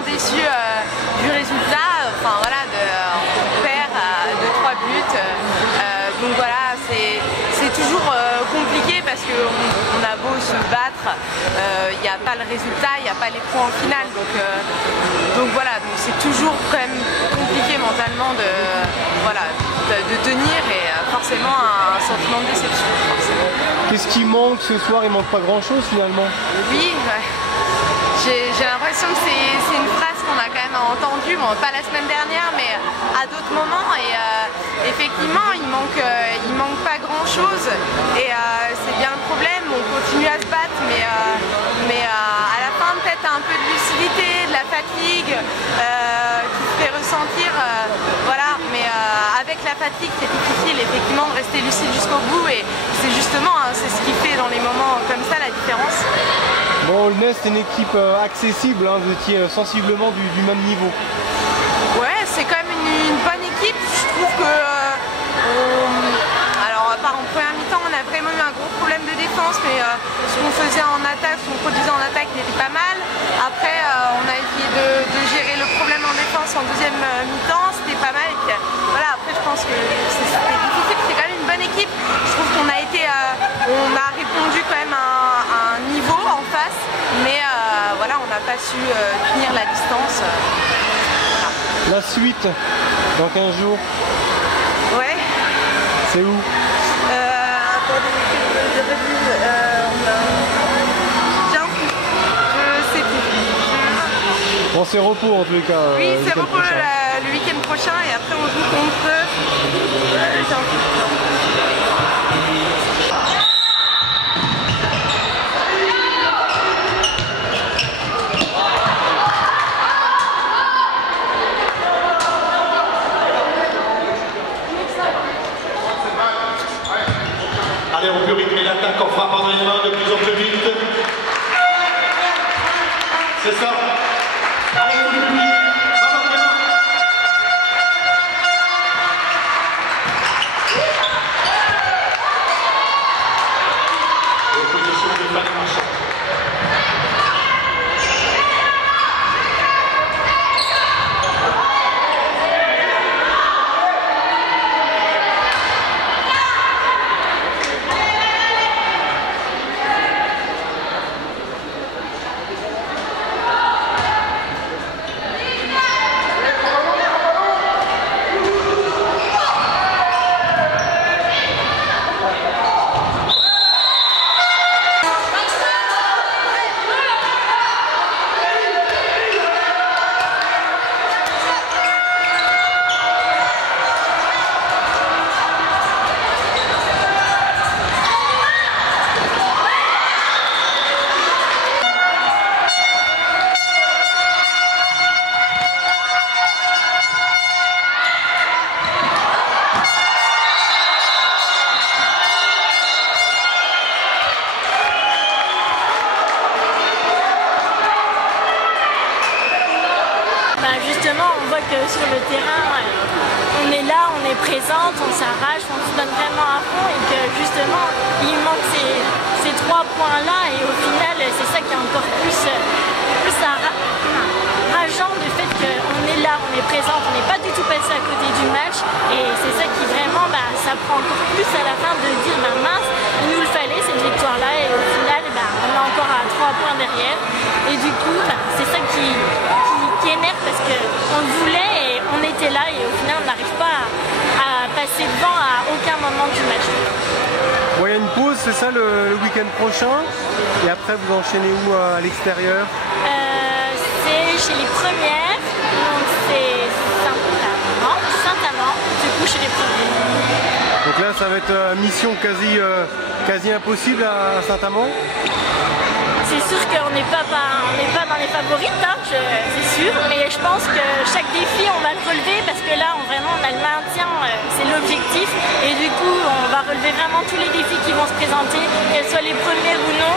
déçus du résultat. Enfin voilà, on perd 2-3 buts. Donc voilà, c'est toujours compliqué parce qu'on a beau se battre, il n'y a pas le résultat, il n'y a pas les points en finale. Donc voilà, c'est toujours quand même compliqué mentalement de tenir et forcément un sentiment de déception. Qu'est-ce qui manque ce soir? Il manque pas grand chose finalement. Oui, ouais. J'ai l'impression que c'est une phrase qu'on a quand même entendue, bon, pas la semaine dernière, mais à d'autres moments. Et effectivement, il manque pas grand chose. Et c'est bien le problème. On continue à se battre, mais à la fin, peut-être un peu de lucidité, de la fatigue qui se fait ressentir. Voilà, mais avec la fatigue, c'est difficile effectivement de rester lucide jusqu'au bout. Et c'est justement, c'est ce qui fait dans les moments comme ça la différence. Bon, Aulnay, c'est une équipe accessible, hein, vous étiez sensiblement du même niveau. Ouais, c'est quand même une bonne équipe. Je trouve que, alors à part en première mi-temps, on a vraiment eu un gros problème de défense, mais ce qu'on faisait en attaque, ce qu'on produisait en attaque, était pas mal. Après, on a essayé de gérer le problème en défense en deuxième mi-temps, c'était pas mal. Et puis, voilà, après, je pense que c'était difficile. C'est quand même une bonne équipe. Je trouve qu'on a été, on a répondu quand même à un niveau en face, mais voilà, on n'a pas su tenir la distance. Voilà. La suite, dans 15 jours. Ouais. C'est où? Attendez, je sais plus. Bon, c'est repos en tous les cas. Oui, c'est repos le week-end prochain et après on joue contre. Allez, on peut rythmer l'attaque en frappant dans les mains de plus en plus vite. C'est ça. Allez, tout le public. Vamos, les mains. Opposition de Fanny Marchand. Justement, on voit que sur le terrain, on est là, on est présente, on s'arrache, on se donne vraiment à fond et que justement, il manque ces 3 points-là et au final, c'est ça qui est encore plus rageant, le fait qu'on est là, on est présente, on n'est pas du tout passé à côté du match et c'est ça qui vraiment, ça prend encore plus à la fin de dire mince, il nous le fallait cette victoire-là et au final, on est encore à 3 points derrière et du coup, c'est ça qui énerve parce qu'on le voulait et on était là et au final on n'arrive pas à passer devant à aucun moment du match. Bon, il y a une pause, c'est ça le week-end prochain? Et après vous enchaînez où à l'extérieur? C'est chez les premières, donc c'est Saint-Amand, du coup chez les premières. Donc là ça va être mission quasi impossible à Saint-Amand? C'est sûr qu'on n'est pas dans les favorites, hein, c'est sûr, mais je pense que chaque défi on va le relever parce que là on a le maintien, c'est l'objectif et du coup on va relever vraiment tous les défis qui vont se présenter, qu'elles soient les premières ou non.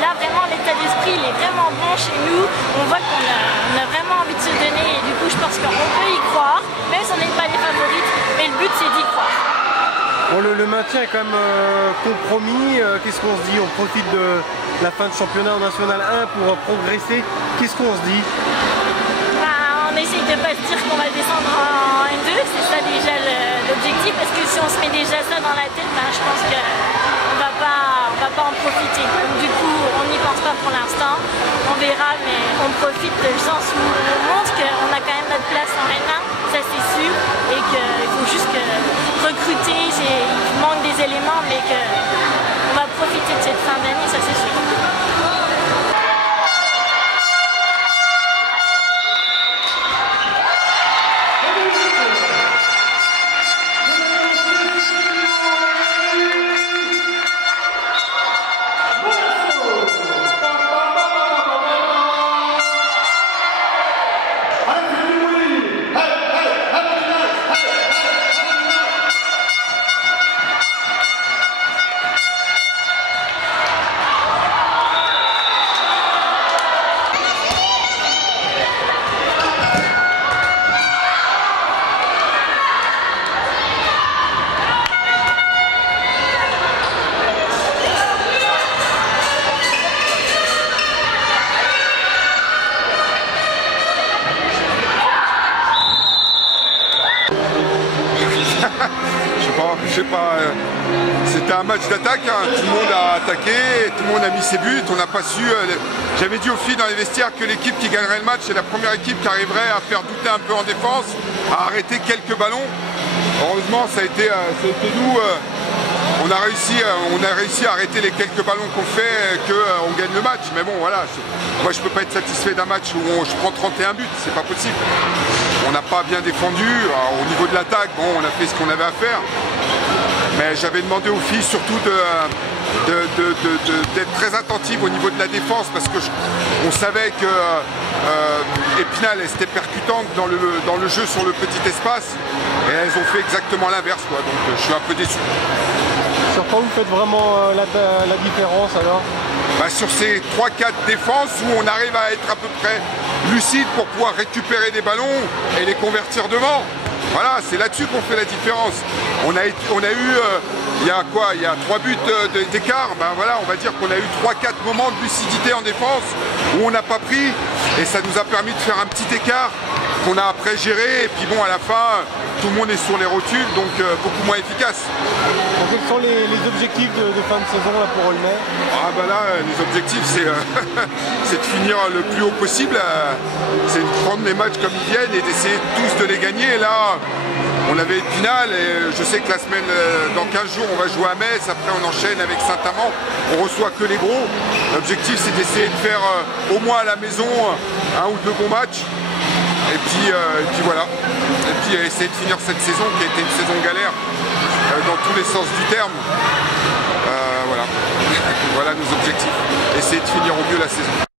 Là vraiment l'état d'esprit il est vraiment bon chez nous, on voit qu'on a vraiment envie de se donner et du coup je pense qu'on peut y croire, même si on n'est pas les favorites, mais le but c'est d'y croire. Bon, le maintien est quand même compromis. Qu'est-ce qu'on se dit? On profite de la fin de championnat en National 1 pour progresser. Qu'est-ce qu'on se dit? On essaye de ne pas se dire qu'on va descendre en N2, c'est ça déjà l'objectif, parce que si on se met déjà ça dans la tête, je pense qu'on va pas en profiter. Donc du coup, on n'y pense pas pour l'instant, on verra, mais on profite du sens où on montre qu'on a quand même notre place en N1, ça c'est sûr, et qu'il faut juste recruter, il manque des éléments, mais qu'on va profiter de cette fin d'année, ça c'est sûr. Je sais pas, c'était un match d'attaque, hein. Tout le monde a attaqué, tout le monde a mis ses buts, on n'a pas su, j'avais dit aux filles dans les vestiaires que l'équipe qui gagnerait le match, c'est la première équipe qui arriverait à faire douter un peu en défense, à arrêter quelques ballons. Heureusement ça a été nous, on a réussi à arrêter les quelques ballons qu'on fait, qu'on gagne le match. Mais bon voilà, moi je peux pas être satisfait d'un match où je prends 31 buts, c'est pas possible. On n'a pas bien défendu, alors, au niveau de l'attaque, bon on a fait ce qu'on avait à faire. Mais j'avais demandé aux filles surtout d'être très attentives au niveau de la défense parce que on savait que Épinal était percutante dans le jeu sur le petit espace et elles ont fait exactement l'inverse quoi, donc je suis un peu déçu. Sur quoi vous faites vraiment la différence alors? Sur ces 3-4 défenses où on arrive à être à peu près lucide pour pouvoir récupérer des ballons et les convertir devant. Voilà, c'est là-dessus qu'on fait la différence. On a eu, il y a 3 buts d'écart, voilà, on va dire qu'on a eu 3-4 moments de lucidité en défense où on n'a pas pris et ça nous a permis de faire un petit écart qu'on a après géré et puis bon à la fin tout le monde est sur les rotules donc beaucoup moins efficace. Donc, quels sont les objectifs de fin de saison là, pour Aulnay? Là les objectifs c'est de finir le plus haut possible, c'est de prendre les matchs comme ils viennent et d'essayer tous de les gagner. Et là on avait Épinal et je sais que la semaine, dans 15 jours on va jouer à Metz, après on enchaîne avec Saint-Amand, on reçoit que les gros. L'objectif c'est d'essayer de faire au moins à la maison un ou deux bons matchs. Et puis voilà, et puis essayer de finir cette saison qui a été une saison galère dans tous les sens du terme. Voilà. Voilà nos objectifs, essayer de finir au mieux la saison.